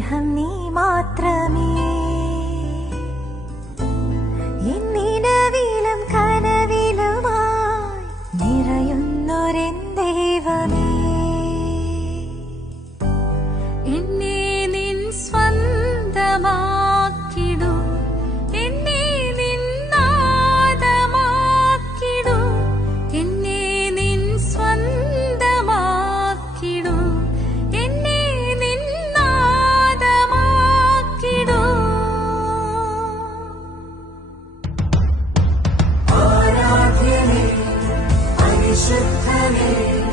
സ്നേഹം നീ മാത്രമേ. എന്നിനവിലും കനവിലുമായി നിറയുന്നൊരെൻ ദൈവമേ. എന്നെ should come me.